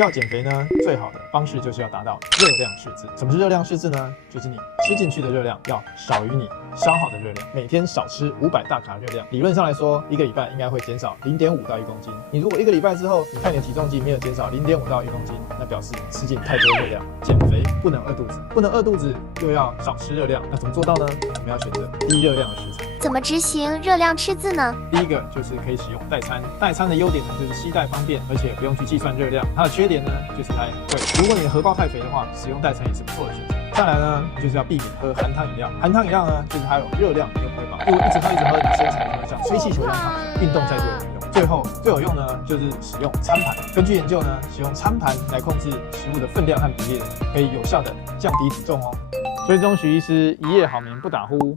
要减肥呢，最好的方式就是要达到热量赤字。什么是热量赤字呢？就是你吃进去的热量要少于你消耗的热量。每天少吃500大卡热量，理论上来说，一个礼拜应该会减少0.5到1公斤。你如果一个礼拜之后，你看你的体重计没有减少0.5到1公斤，那表示你吃进太多热量。减肥不能饿肚子，不能饿肚子又要少吃热量，那怎么做到呢？我们要选择低热量的食材。怎么执行热量赤字呢？第一个就是可以使用代餐，代餐的优点呢就是携带方便，而且不用去计算热量。它的缺点呢就是它很贵。如果你的荷包太肥的话，使用代餐也是不错的选择。再来呢，就是要避免喝含糖饮料。含糖饮料呢，就是它有热量又不会饱，如果一直喝，你身材就会像吹气球一样胖。运动再多也没用。最后最有用呢，就是使用餐盘。根据研究呢，使用餐盘来控制食物的分量和比例，可以有效的降低体重哦。追踪许医师，一夜好眠不打呼。